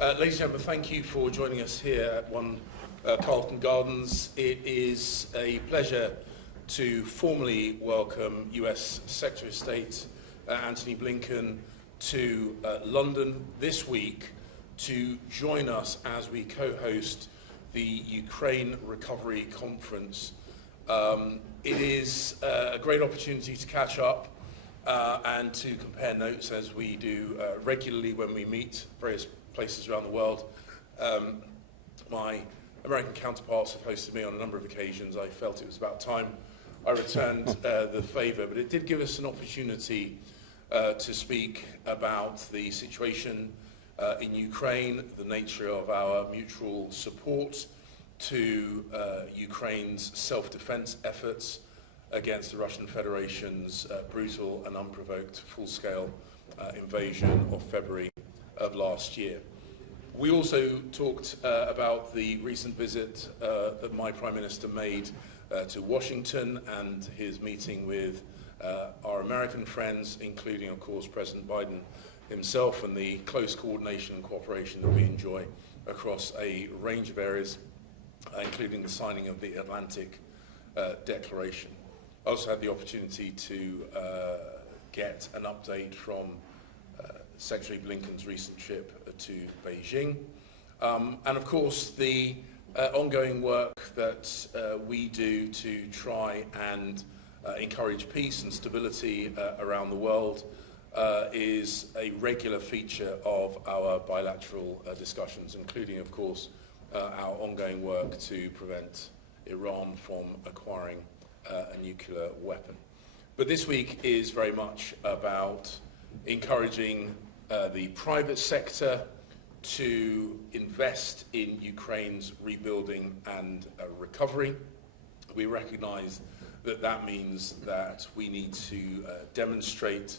Ladies and gentlemen, thank you for joining us here at 1 Carlton Gardens. It is a pleasure to formally welcome US Secretary of State Antony Blinken to London this week to join us as we co-host the Ukraine Recovery Conference. It is a great opportunity to catch up and to compare notes as we do regularly when we meet various places around the world. My American counterparts have hosted me on a number of occasions. I felt it was about time I returned the favour, but it did give us an opportunity to speak about the situation in Ukraine, the nature of our mutual support to Ukraine's self-defense efforts against the Russian Federation's brutal and unprovoked full-scale invasion of February of last year. We also talked about the recent visit that my Prime Minister made to Washington and his meeting with our American friends, including, of course, President Biden himself, and the close coordination and cooperation that we enjoy across a range of areas, including the signing of the Atlantic Declaration. I also had the opportunity to get an update from Secretary Blinken's recent trip to Beijing, and of course the ongoing work that we do to try and encourage peace and stability around the world is a regular feature of our bilateral discussions, including, of course, our ongoing work to prevent Iran from acquiring a nuclear weapon. But this week is very much about encouraging the private sector to invest in Ukraine's rebuilding and recovery. We recognize that that means that we need to demonstrate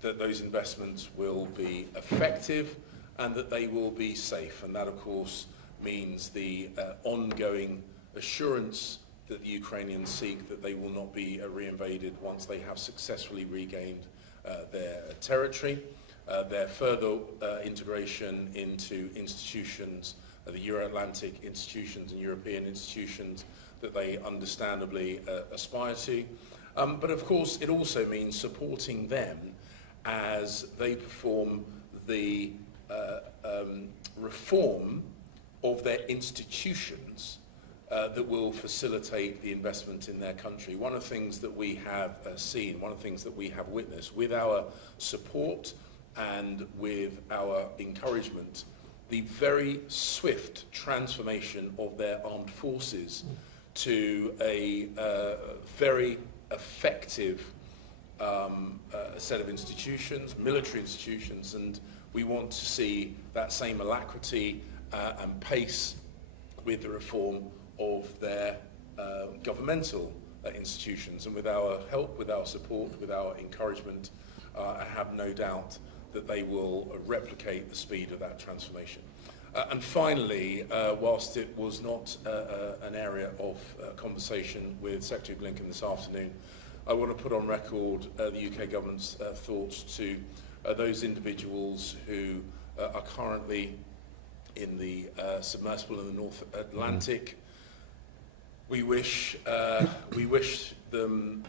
that those investments will be effective and that they will be safe. And that, of course, means the ongoing assurance that the Ukrainians seek that they will not be reinvaded once they have successfully regained their territory. Their further integration into institutions, the Euro-Atlantic institutions and European institutions that they understandably aspire to. But of course, it also means supporting them as they perform the reform of their institutions that will facilitate the investment in their country. One of the things that we have seen, one of the things that we have witnessed with our support and with our encouragement, the very swift transformation of their armed forces to a very effective set of institutions, military institutions, and we want to see that same alacrity and pace with the reform of their governmental institutions. And with our help, with our support, with our encouragement, I have no doubt that they will replicate the speed of that transformation. And finally, whilst it was not an area of conversation with Secretary Blinken this afternoon, I want to put on record the UK government's thoughts to those individuals who are currently in the submersible in the North Atlantic. We wish them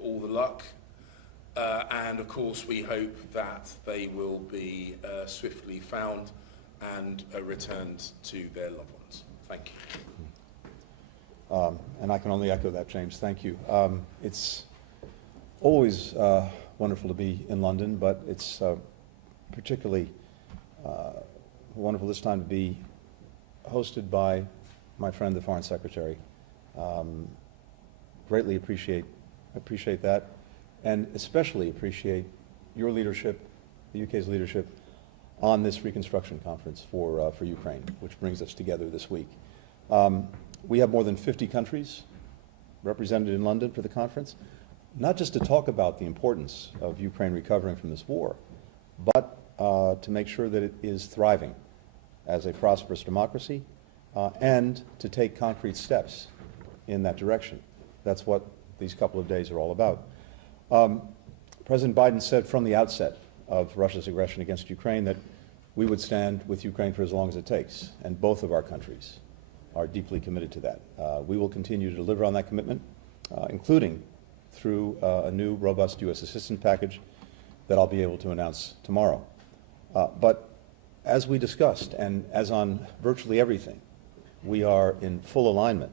all the luck. And of course, we hope that they will be swiftly found and returned to their loved ones. Thank you. And I can only echo that, James. Thank you. It's always wonderful to be in London, but it's particularly wonderful this time to be hosted by my friend, the Foreign Secretary. Greatly appreciate that. And especially appreciate your leadership, the UK's leadership, on this reconstruction conference for Ukraine, which brings us together this week. We have more than 50 countries represented in London for the conference, not just to talk about the importance of Ukraine recovering from this war, but to make sure that it is thriving as a prosperous democracy and to take concrete steps in that direction. That's what these couple of days are all about. President Biden said from the outset of Russia's aggression against Ukraine that we would stand with Ukraine for as long as it takes, and both of our countries are deeply committed to that. We will continue to deliver on that commitment, including through a new robust U.S. assistance package that I'll be able to announce tomorrow. But as we discussed, and as on virtually everything, we are in full alignment.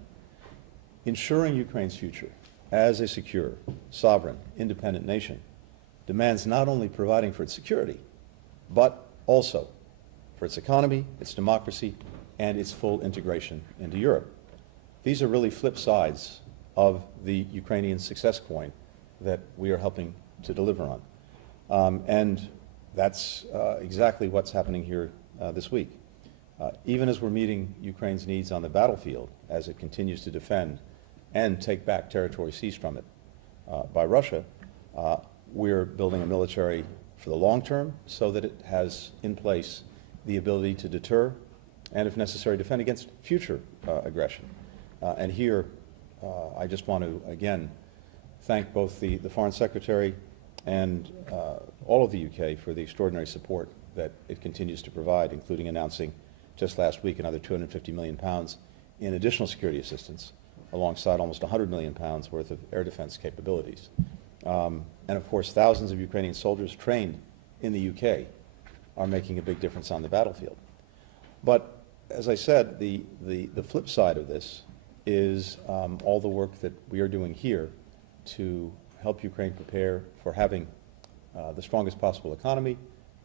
Ensuring Ukraine's future as a secure, sovereign, independent nation demands not only providing for its security, but also for its economy, its democracy, and its full integration into Europe. These are really flip sides of the Ukrainian success coin that we are helping to deliver on. And that's exactly what's happening here this week. Even as we're meeting Ukraine's needs on the battlefield, as it continues to defend and take back territory seized from it by Russia, we're building a military for the long term so that it has in place the ability to deter and, if necessary, defend against future aggression. And here, I just want to, again, thank both the Foreign Secretary and all of the UK for the extraordinary support that it continues to provide, including announcing just last week another £250 million in additional security assistance, alongside almost £100 million worth of air defense capabilities. And of course, thousands of Ukrainian soldiers trained in the UK are making a big difference on the battlefield. But as I said, the flip side of this is all the work that we are doing here to help Ukraine prepare for having the strongest possible economy,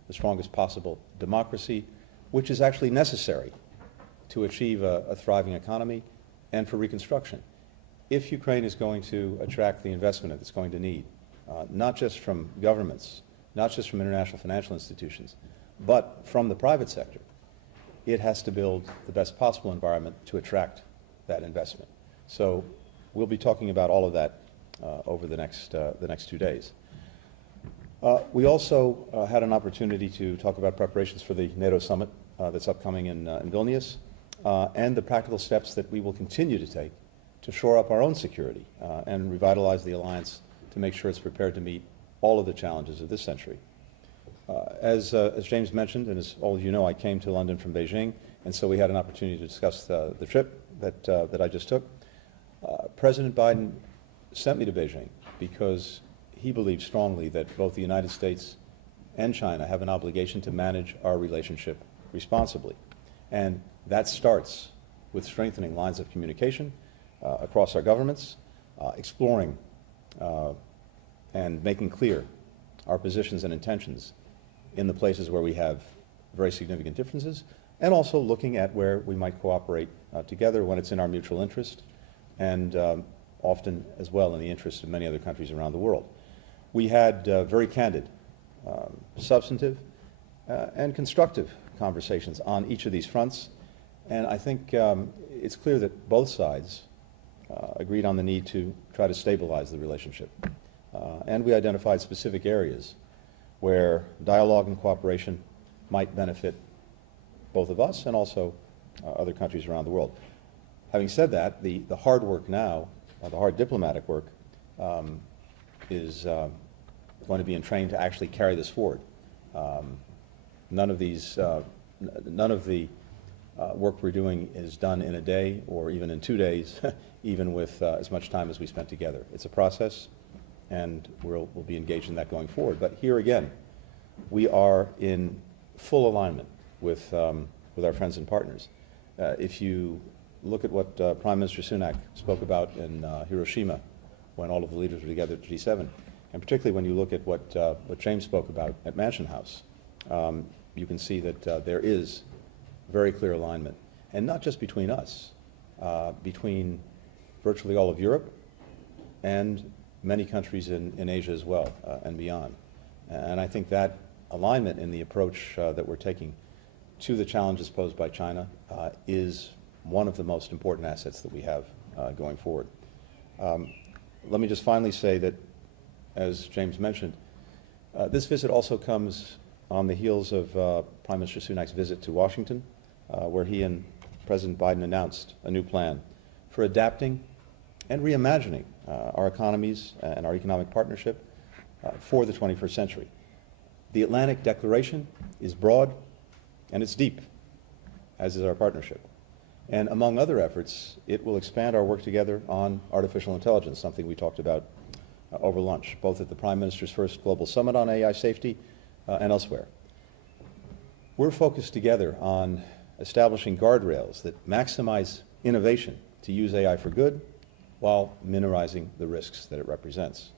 the strongest possible democracy, which is actually necessary to achieve a thriving economy and for reconstruction. If Ukraine is going to attract the investment that it's going to need, not just from governments, not just from international financial institutions, but from the private sector, it has to build the best possible environment to attract that investment. So we'll be talking about all of that over the next 2 days. We also had an opportunity to talk about preparations for the NATO summit that's upcoming in Vilnius, and the practical steps that we will continue to take to shore up our own security and revitalize the alliance to make sure it's prepared to meet all of the challenges of this century. As James mentioned, and as all of you know, I came to London from Beijing, and so we had an opportunity to discuss the trip that I just took. President Biden sent me to Beijing because he believes strongly that both the United States and China have an obligation to manage our relationship responsibly. And that starts with strengthening lines of communication across our governments, exploring and making clear our positions and intentions in the places where we have very significant differences, and also looking at where we might cooperate together when it's in our mutual interest, and often as well in the interest of many other countries around the world. We had very candid, substantive, and constructive conversations on each of these fronts, and I think it's clear that both sides agreed on the need to try to stabilize the relationship. And we identified specific areas where dialogue and cooperation might benefit both of us and also other countries around the world. Having said that, the hard work now, the hard diplomatic work, is going to be entrained to actually carry this forward. None of the work we're doing is done in a day or even in 2 days, even with as much time as we spent together. It's a process, and we'll be engaged in that going forward. But here again, we are in full alignment with our friends and partners. If you look at what Prime Minister Sunak spoke about in Hiroshima when all of the leaders were together at G7, and particularly when you look at what James spoke about at Mansion House, you can see that there is very clear alignment, and not just between us, between virtually all of Europe and many countries in Asia as well, and beyond. And I think that alignment in the approach that we're taking to the challenges posed by China is one of the most important assets that we have going forward. Let me just finally say that, as James mentioned, this visit also comes on the heels of Prime Minister Sunak's visit to Washington, where he and President Biden announced a new plan for adapting and reimagining our economies and our economic partnership for the 21st century. The Atlantic Declaration is broad, and it's deep, as is our partnership. And among other efforts, it will expand our work together on artificial intelligence, something we talked about over lunch, both at the Prime Minister's first Global Summit on AI safety and elsewhere. We're focused together on establishing guardrails that maximize innovation to use AI for good while minimizing the risks that it represents.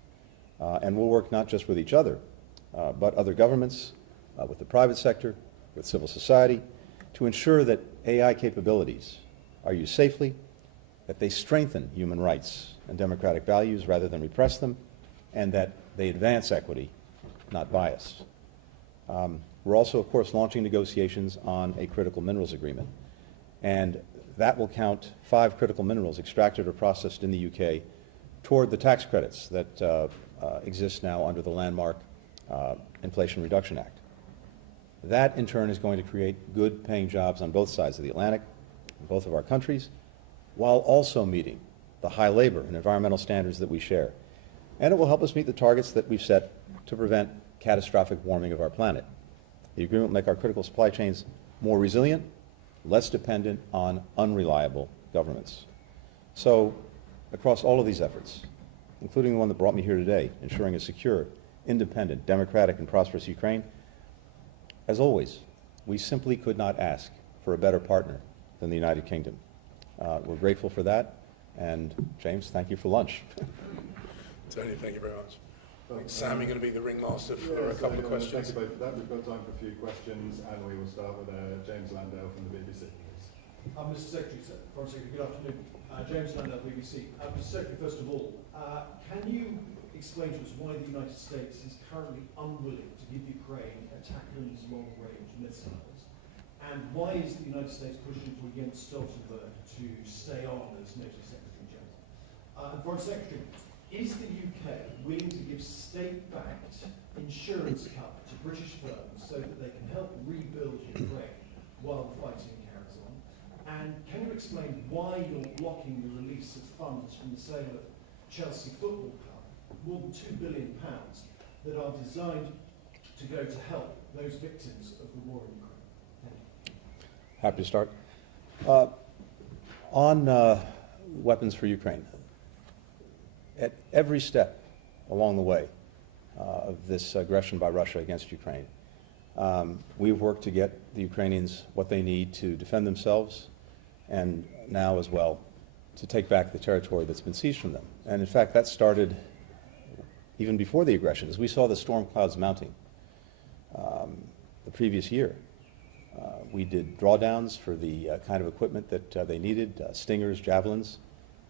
And we'll work not just with each other, but other governments, with the private sector, with civil society, to ensure that AI capabilities are used safely, that they strengthen human rights and democratic values rather than repress them, and that they advance equity, not bias. We're also, of course, launching negotiations on a critical minerals agreement, and that will count 5 critical minerals extracted or processed in the UK toward the tax credits that exist now under the landmark Inflation Reduction Act. That, in turn, is going to create good-paying jobs on both sides of the Atlantic, in both of our countries, while also meeting the high labor and environmental standards that we share. And it will help us meet the targets that we've set to prevent catastrophic warming of our planet. The agreement will make our critical supply chains more resilient, less dependent on unreliable governments. So, across all of these efforts, including the one that brought me here today, ensuring a secure, independent, democratic, and prosperous Ukraine, as always, we simply could not ask for a better partner than the United Kingdom. We're grateful for that, and James, thank you for lunch. Tony, thank you very much. Sam, you're going to be the ringmaster for a couple of questions. Thank you both for that. We've got time for a few questions, and we will start with James Landale from the BBC. Mr. Secretary, Foreign Secretary, good afternoon. James Landale, BBC. Mr. Secretary, first of all, can you explain to us why the United States is currently unwilling to give Ukraine Attackman's long-range missiles? And why is the United States pushing for Jens Stoltenberg to stay on as NATO Secretary General? And Foreign Secretary, is the UK willing to give state-backed insurance cover to British firms so that they can help rebuild Ukraine while the fighting carries on? And can you explain why you're blocking the release of funds from the sale of Chelsea Football Club, more than £2 billion, that are designed to go to help those victims of the war in Ukraine? Thank you. Happy to start. On weapons for Ukraine, at every step along the way of this aggression by Russia against Ukraine, we've worked to get the Ukrainians what they need to defend themselves, and now as well to take back the territory that's been seized from them. And in fact, that started even before the aggression, as we saw the storm clouds mounting the previous year. We did drawdowns for the kind of equipment that they needed, Stingers, Javelins,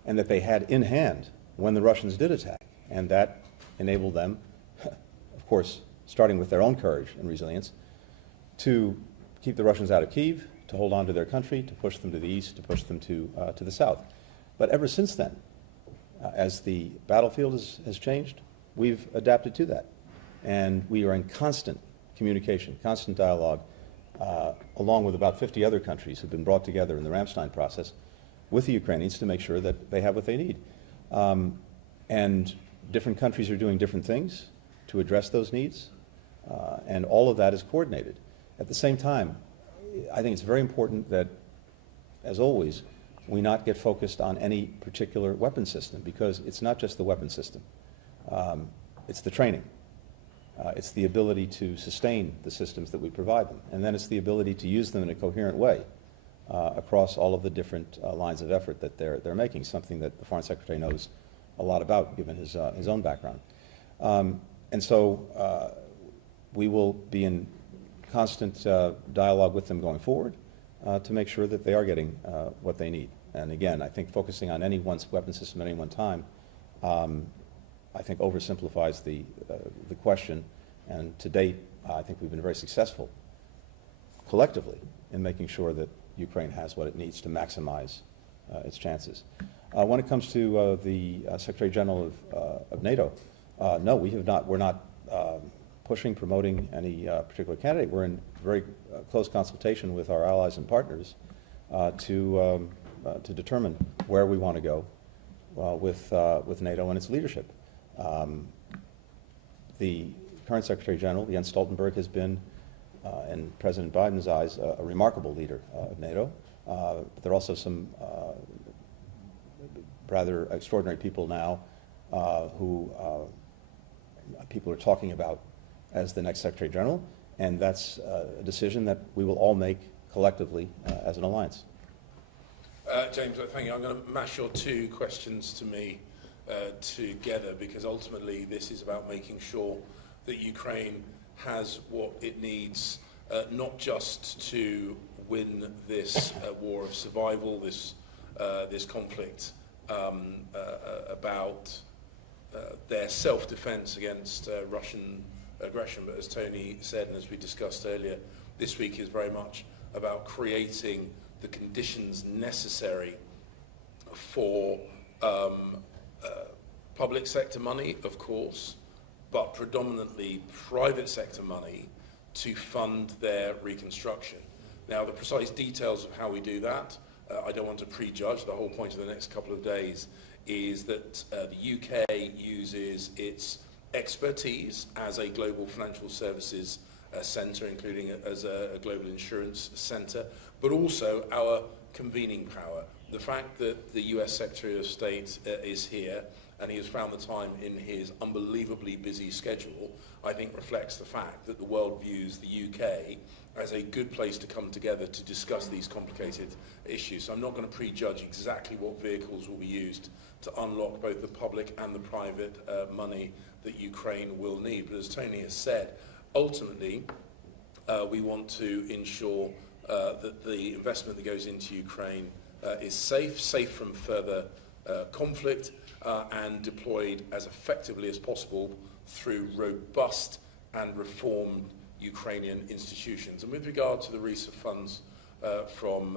and that they had in hand when the Russians did attack. And that enabled them, of course, starting with their own courage and resilience, to keep the Russians out of Kyiv, to hold on to their country, to push them to the east, to push them to the south. But ever since then, as the battlefield has changed, we've adapted to that. And we are in constant communication, constant dialogue, along with about 50 other countries who've been brought together in the Ramstein process with the Ukrainians to make sure that they have what they need. And different countries are doing different things to address those needs, and all of that is coordinated. At the same time, I think it's very important that, as always, we not get focused on any particular weapon system, because it's not just the weapon system. It's the training. It's the ability to sustain the systems that we provide them. And then it's the ability to use them in a coherent way across all of the different lines of effort that they're making, something that the Foreign Secretary knows a lot about, given his own background. And so we will be in constant dialogue with them going forward to make sure that they are getting what they need. And again, I think focusing on any one weapon system at any one time, I think oversimplifies the question. And to date, I think we've been very successful collectively in making sure that Ukraine has what it needs to maximize its chances. When it comes to the Secretary General of NATO, no, we have not. We're not pushing, promoting any particular candidate. We're in very close consultation with our allies and partners to determine where we want to go with NATO and its leadership. The current Secretary General, Jens Stoltenberg, has been in President Biden's eyes, a remarkable leader of NATO. But there are also some rather extraordinary people now who people are talking about as the next Secretary General, and that's a decision that we will all make collectively as an alliance. James, thank you. I'm going to mash your two questions to me together, because ultimately this is about making sure that Ukraine has what it needs, not just to win this war of survival, this conflict about their self-defense against Russian aggression. But as Tony said, and as we discussed earlier, this week is very much about creating the conditions necessary for public sector money, of course, but predominantly private sector money to fund their reconstruction. Now, the precise details of how we do that, I don't want to prejudge. The whole point of the next couple of days is that the UK uses its expertise as a global financial services centre, including as a global insurance centre, but also our convening power. The fact that the US Secretary of State is here, and he has found the time in his unbelievably busy schedule, I think reflects the fact that the world views the UK as a good place to come together to discuss these complicated issues. So I'm not going to prejudge exactly what vehicles will be used to unlock both the public and the private money that Ukraine will need. But as Tony has said, ultimately, we want to ensure that the investment that goes into Ukraine is safe from further conflict, and deployed as effectively as possible through robust and reformed Ukrainian institutions. And with regard to the recent funds from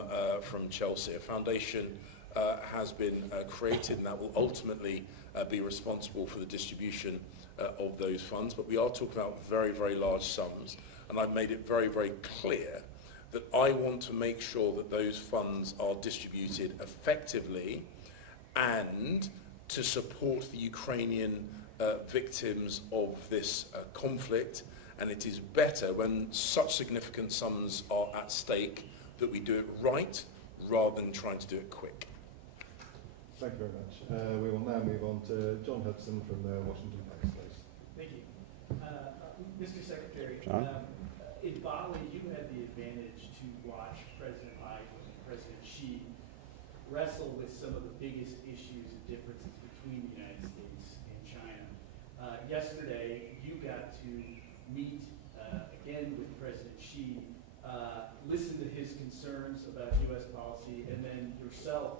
Chelsea, a foundation has been created, and that will ultimately be responsible for the distribution of those funds. But we are talking about very, very large sums, and I've made it very, very clear that I want to make sure that those funds are distributed effectively and to support the Ukrainian victims of this conflict. And it is better when such significant sums are at stake that we do it right rather than trying to do it quick. Thank you very much. We will now move on to John Hudson from the Washington Post, please. Thank you. Mr. Secretary, John? in Bali, you had the advantage to watch President Biden and President Xi wrestle with some of the biggest issues and differences between the United States and China. Yesterday, you got to meet again with President Xi, listen to his concerns about U.S. policy, and then yourself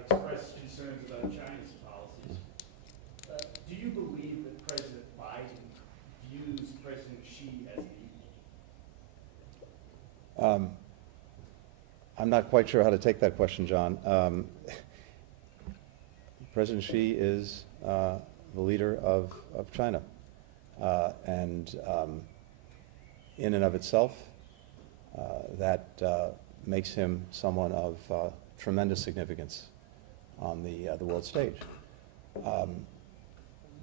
express concerns about China's policies. Do you believe that President Biden views President Xi as the equal? I'm not quite sure how to take that question, John. President Xi is the leader of China. And in and of itself, that makes him someone of tremendous significance on the world stage.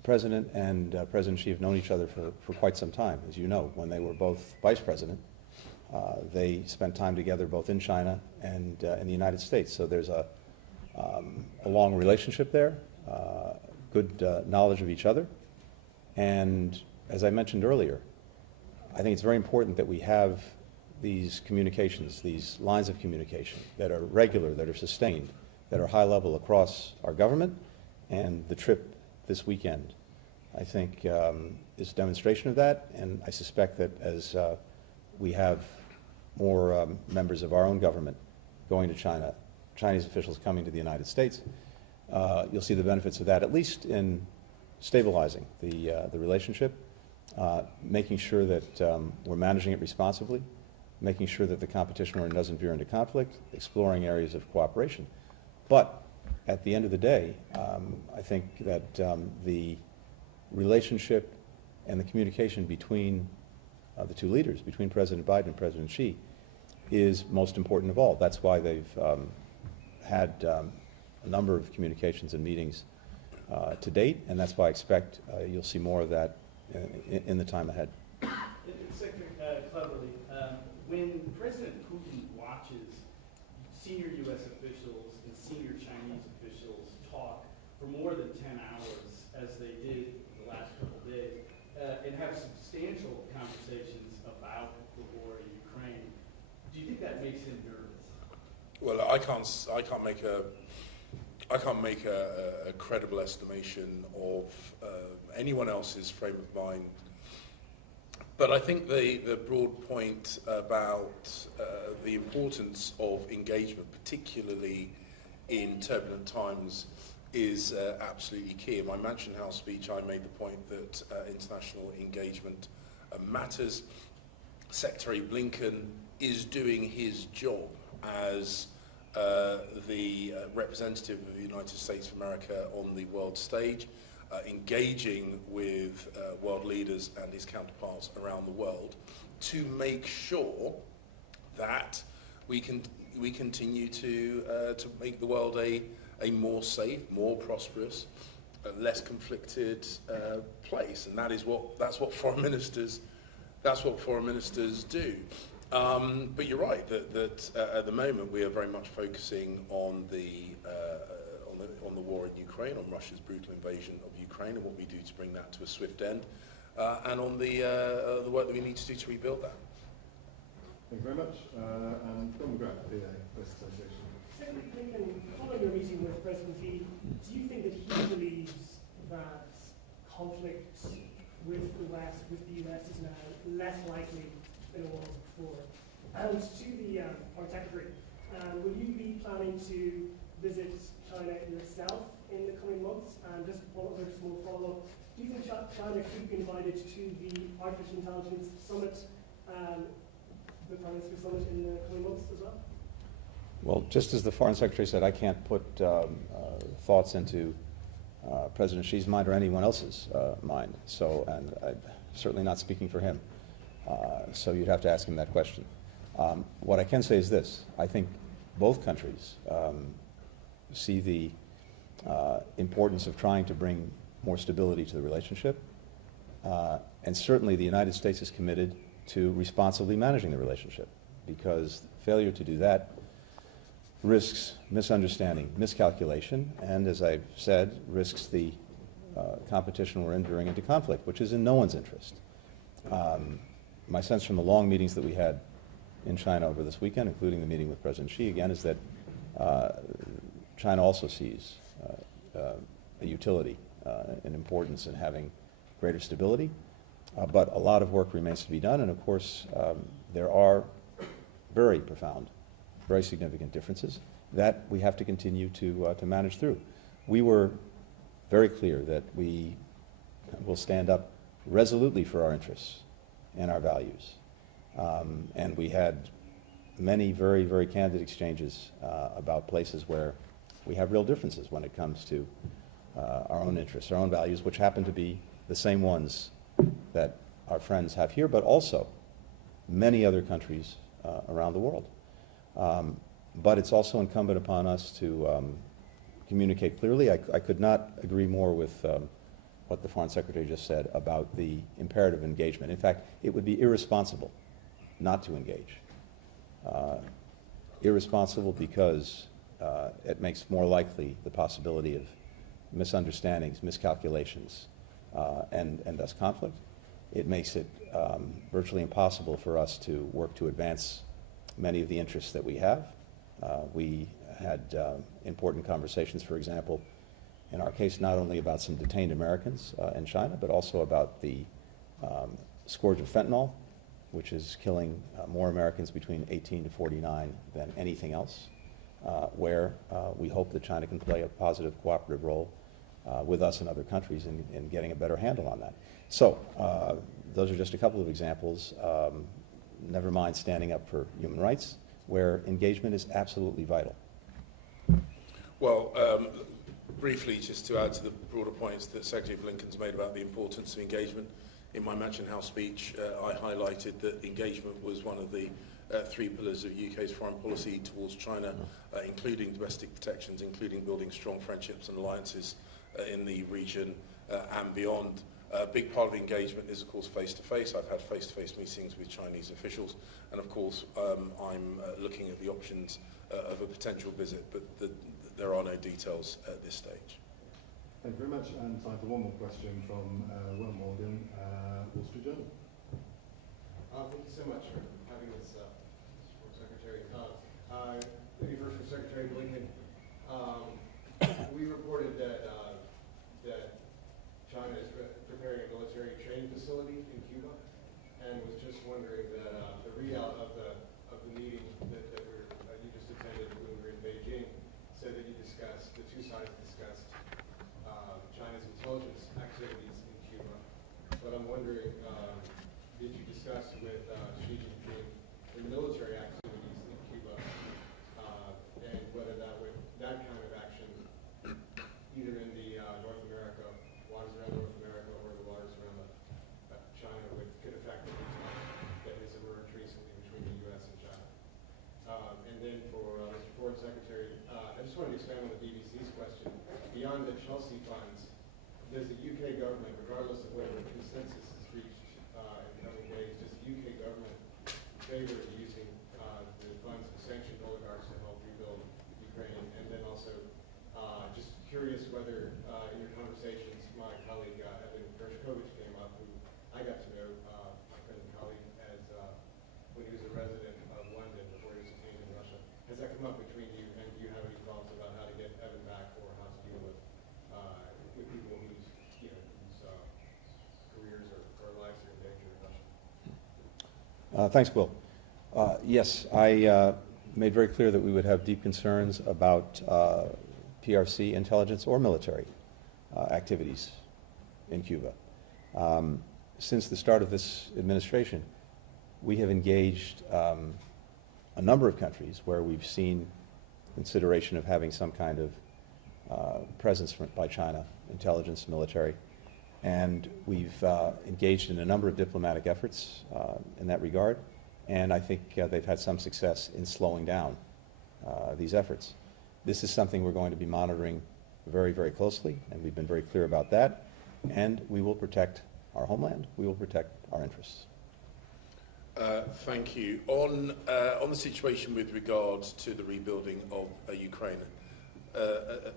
President and President Xi have known each other for quite some time, as you know. When they were both vice president, they spent time together both in China and in the United States. So there's a long relationship there, good knowledge of each other. And as I mentioned earlier, I think it's very important that we have these communications, these lines of communication that are regular, that are sustained, that are high level across our government. And the trip this weekend, I think, is a demonstration of that. And I suspect that as we have more members of our own government going to China, Chinese officials coming to the United States, you'll see the benefits of that, at least in stabilizing the relationship, making sure that we're managing it responsibly, making sure that the competition doesn't veer into conflict, exploring areas of cooperation. But at the end of the day, I think that the relationship and the communication between the two leaders, between President Biden and President Xi, is most important of all. That's why they've had a number of communications and meetings to date, and that's why I expect you'll see more of that in the time ahead. Secretary Cleverly, when President Putin watches senior U.S. officials and senior Chinese officials talk for more than 10 hours, as they did the last couple of days, and have substantial conversations about the war in Ukraine, do you think that makes him nervous? Well, I can't make a credible estimation of anyone else's frame of mind. But I think the broad point about the importance of engagement, particularly in turbulent times, is absolutely key. In my Mansion House speech, I made the point that international engagement matters. Secretary Blinken is doing his job as the representative of the United States of America on the world stage, engaging with world leaders and his counterparts around the world to make sure that we continue to make the world a more safe, more prosperous, less conflicted place, and that's what foreign ministers do. But you're right that at the moment we are very much focusing on the war in Ukraine, on Russia's brutal invasion of Ukraine, and what we do to bring that to a swift end, and on the work that we need to do to rebuild that. Thank you very much. And Don McGrath, PA, Press Association. Secretary Blinken, following your meeting with President Xi, do you think that he believes that conflict with the US is now less likely than it was before? And to the Foreign Secretary, will you be planning to visit China yourself in the coming months? And just one other small follow-up, do you think China could be invited to the Artificial Intelligence Summit, the Prime Minister Summit in the coming months as well? Well, just as the Foreign Secretary said, I can't put thoughts into President Xi's mind or anyone else's mind. So, and I'm certainly not speaking for him. So you'd have to ask him that question. What I can say is this: I think both countries see the importance of trying to bring more stability to the relationship, and certainly the United States is committed to responsibly managing the relationship, because failure to do that risks misunderstanding, miscalculation, and as I've said, risks the competition we're enduring into conflict, which is in no one's interest. My sense from the long meetings that we had in China over this weekend, including the meeting with President Xi again, is that China also sees a utility, an importance in having greater stability, but a lot of work remains to be done, and of course there are very profound, very significant differences that we have to continue to manage through. We were very clear that we will stand up resolutely for our interests and our values. And we had many very, very candid exchanges about places where we have real differences when it comes to our own interests, our own values, which happen to be the same ones that our friends have here, but also many other countries around the world. But it's also incumbent upon us to communicate clearly. I could not agree more with what the Foreign Secretary just said about the imperative engagement. In fact, it would be irresponsible not to engage. Irresponsible because it makes more likely the possibility of misunderstandings, miscalculations, and thus conflict. It makes it virtually impossible for us to work to advance many of the interests that we have. We had important conversations, for example, in our case, not only about some detained Americans in China, but also about the scourge of fentanyl, which is killing more Americans between 18 to 49 than anything else, where we hope that China can play a positive cooperative role with us and other countries in getting a better handle on that. So those are just a couple of examples. Never mind standing up for human rights, where engagement is absolutely vital. Well, briefly, just to add to the broader points that Secretary Blinken's made about the importance of engagement, in my Mansion House speech, I highlighted that engagement was one of the 3 pillars of UK's foreign policy towards China, including domestic protections, including building strong friendships and alliances in the region and beyond. A big part of the engagement is, of course, face-to-face. I've had face-to-face meetings with Chinese officials, and of course, I'm looking at the options of a potential visit, but there are no details at this stage. Thank you very much. And time for one more question from Will Morgan, Wall Street Journal. Thank you so much for having this, Secretary. Maybe first for Secretary Blinken. We reported that China is preparing a military training facility in Cuba, and was just wondering that the readout of the meeting that you just attended when we were in Beijing said that the two sides discussed China's intelligence activities in Cuba. But I'm wondering, did you discuss with Xi Jinping the military activities in Cuba, and whether that kind of action, either in the North America, waters around North America, or the waters around China, could affect the that has emerged recently between the U.S. and China? And then for Mr. Foreign Secretary, I just wanted to expand on the BBC's question. Beyond the Chelsea funds, does the UK government, regardless of whether consensus is reached in the coming days, does the UK government favor using the funds to sanction oligarchs to help rebuild Ukraine? And then also, just curious whether in your conversations, my colleague Evan Gershkovich came up, who I got to know, my friend and colleague, as when he was a resident of London before he was detained in Russia. Has that come up between you, and do you have any thoughts about how to get Evan back, or how to deal with people whose careers or lives are in danger in Russia? Thanks, Will. Yes, I made very clear that we would have deep concerns about PRC intelligence or military activities in Cuba. Since the start of this administration, we have engaged a number of countries where we've seen consideration of having some kind of presence by China, intelligence, military, and we've engaged in a number of diplomatic efforts in that regard, and I think they've had some success in slowing down these efforts. This is something we're going to be monitoring very, very closely, and we've been very clear about that, and we will protect our homeland, we will protect our interests. Thank you. On the situation with regards to the rebuilding of Ukraine,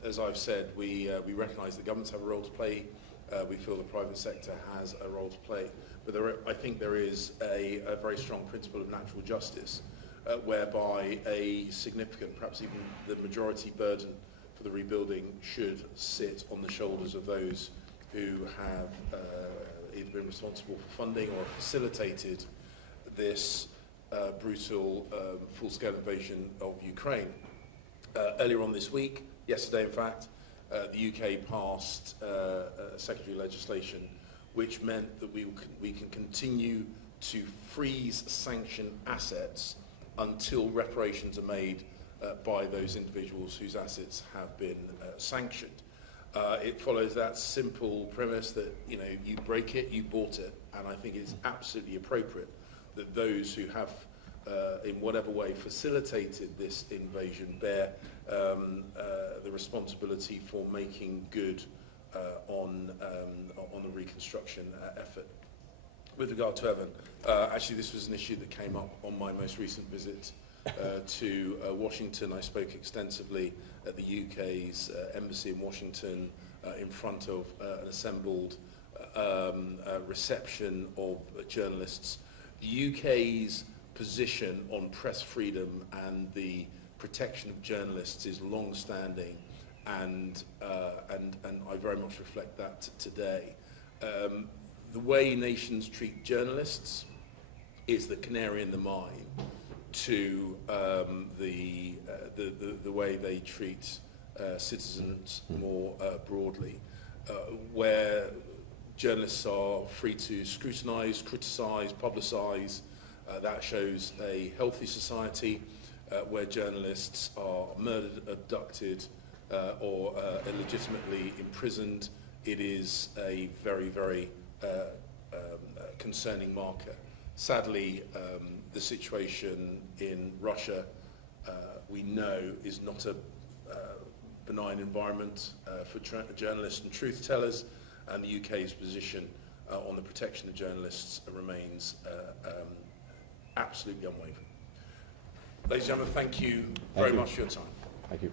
as I've said, we recognise the governments have a role to play. We feel the private sector has a role to play. But I think there is a very strong principle of natural justice, whereby a significant, perhaps even the majority burden for the rebuilding should sit on the shoulders of those who have either been responsible for funding or facilitated this brutal full-scale invasion of Ukraine. Earlier on this week, yesterday in fact, the UK passed secondary legislation which meant that we can continue to freeze sanction assets until reparations are made by those individuals whose assets have been sanctioned. It follows that simple premise that, you know, you break it, you bought it, and I think it's absolutely appropriate that those who have in whatever way facilitated this invasion bear the responsibility for making good on the reconstruction effort. With regard to Evan, actually this was an issue that came up on my most recent visit to Washington. I spoke extensively at the UK's embassy in Washington in front of an assembled reception of journalists. The UK's position on press freedom and the protection of journalists is long-standing, and I very much reflect that today. The way nations treat journalists is the canary in the mine to the way they treat citizens more broadly, where journalists are free to scrutinise, criticise, publicise. That shows a healthy society. Where journalists are murdered, abducted, or illegitimately imprisoned, it is a very, very concerning marker. Sadly, the situation in Russia, we know, is not a benign environment for journalists and truth tellers, and the UK's position on the protection of journalists remains absolutely unwavering. Ladies and gentlemen, thank you very much for your time. Thank you.